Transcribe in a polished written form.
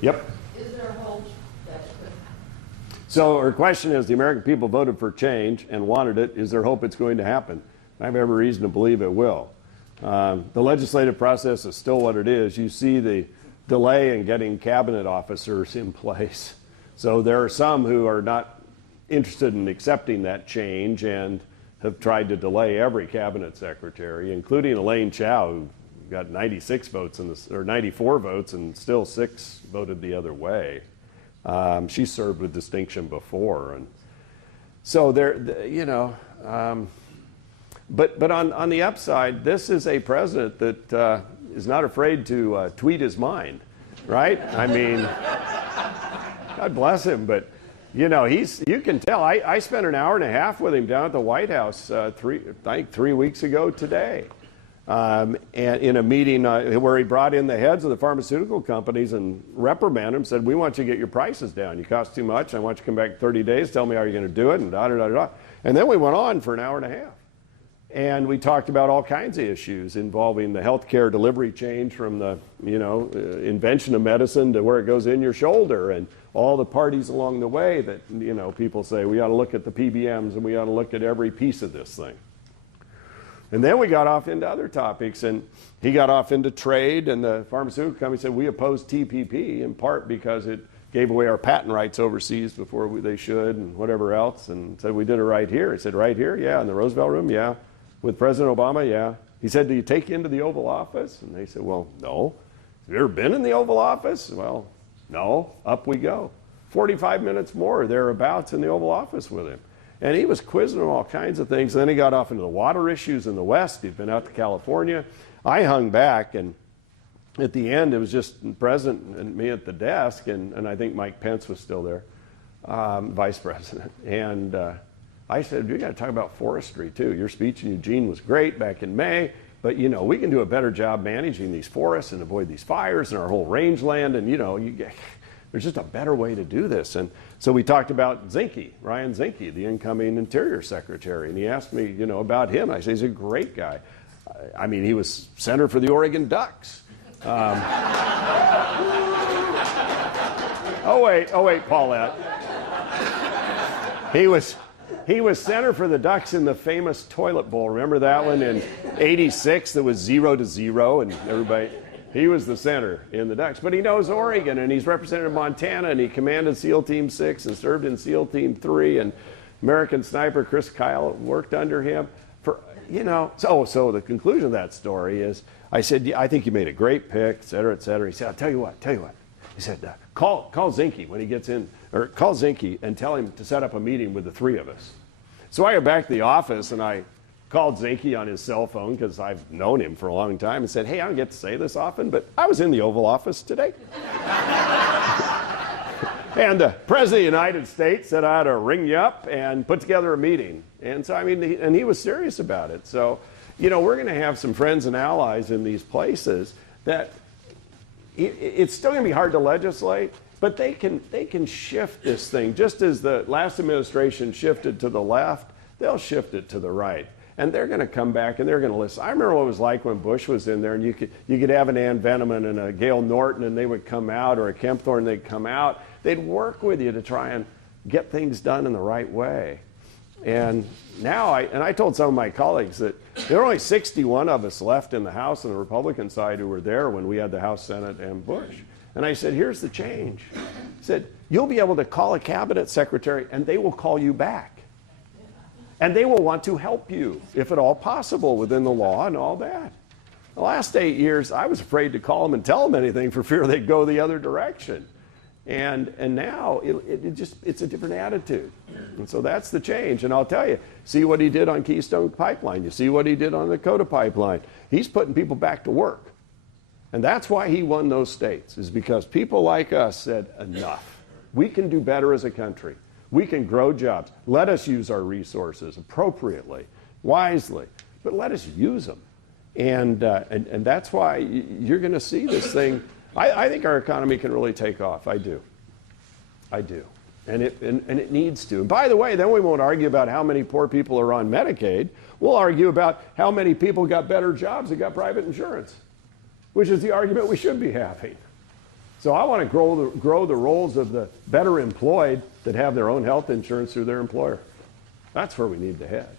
Yep. Is there hope that it could? So her question is, the American people voted for change and wanted it. Is there hope it's going to happen? I have every reason to believe it will. The legislative process is still what it is. You see the delay in getting cabinet officers in place. So there are some who are not interested in accepting that change and have tried to delay every cabinet secretary, including Elaine Chao, who got 96 votes in this, or 94 votes, and still 6 voted the other way. She served with distinction before, and so there, you know. But on the upside, this is a president that is not afraid to tweet his mind, right? I mean, God bless him, but you know, you can tell. I spent an hour and a half with him down at the White House I think 3 weeks ago today, and in a meeting where he brought in the heads of the pharmaceutical companies and reprimanded them, said, we want you to get your prices down. You cost too much. I want you to come back in 30 days, tell me how you're going to do it, and da-da-da-da. And then we went on for an hour and a half. And we talked about all kinds of issues involving the healthcare delivery change from the, invention of medicine to where it goes in your shoulder, and all the parties along the way that, people say we ought to look at the PBMs and we ought to look at every piece of this thing. And then we got off into other topics, and he got off into trade, and the pharmaceutical company said we oppose TPP in part because it gave away our patent rights overseas before they should and whatever else, and said we did it right here. He said, right here? Yeah. In the Roosevelt Room? Yeah. With President Obama? Yeah. He said, do you take you into the Oval Office? And they said, well, no. Have you ever been in the Oval Office? Well, no. Up we go. 45 minutes more thereabouts in the Oval Office with him. And he was quizzing him all kinds of things. And then he got off into the water issues in the West. He'd been out to California. I hung back, and at the end, it was just the president and me at the desk, and I think Mike Pence was still there, vice president. And I said, you got to talk about forestry too. Your speech in Eugene was great back in May, but we can do a better job managing these forests and avoid these fires and our whole rangeland, and there's just a better way to do this. And so we talked about Zinke, Ryan Zinke, the incoming Interior Secretary, and he asked me, about him. I said, he's a great guy. I mean, he was center for the Oregon Ducks. Oh wait, Paulette. He was center for the Ducks in the famous toilet bowl. Remember that one in '86 that was 0-0, and everybody. He was the center in the Ducks, but he knows Oregon, and he's represented Montana, and he commanded SEAL Team 6 and served in SEAL Team 3, and American sniper Chris Kyle worked under him. So the conclusion of that story is, I said, I think you made a great pick, et cetera, et cetera. He said, I'll tell you what. He said, call Zinke when he gets in, or call Zinke and tell him to set up a meeting with the three of us. So I got back to the office, and I called Zinke on his cell phone, because I've known him for a long time, and said, hey, I don't get to say this often, but I was in the Oval Office today. And the President of the United States said I ought to ring you up and put together a meeting. And so, and he was serious about it. So, we're going to have some friends and allies in these places that it's still going to be hard to legislate, but they can shift this thing. Just as the last administration shifted to the left, they'll shift it to the right. And they're going to come back and they're going to listen. I remember what it was like when Bush was in there, and you could have an Ann Veneman and a Gail Norton, and they would come out, or a Kempthorne, they'd come out. They'd work with you to try and get things done in the right way. And now, I told some of my colleagues that there are only 61 of us left in the House on the Republican side who were there when we had the House, Senate, and Bush. And I said, here's the change. I said, you'll be able to call a cabinet secretary, and they will call you back. And they will want to help you, if at all possible, within the law and all that. The last 8 years, I was afraid to call them and tell them anything for fear they'd go the other direction. And now it's a different attitude. And so that's the change. And I'll tell you, see what he did on Keystone Pipeline. You see what he did on the Dakota Pipeline. He's putting people back to work. And that's why he won those states, is because people like us said, enough. We can do better as a country. We can grow jobs. Let us use our resources appropriately, wisely, but let us use them. And that's why you're going to see this thing. I think our economy can really take off. I do. And it needs to. And by the way, then we won't argue about how many poor people are on Medicaid. We'll argue about how many people got better jobs and got private insurance, which is the argument we should be having. So I want to grow the roles of the better employed that have their own health insurance through their employer. That's where we need to head.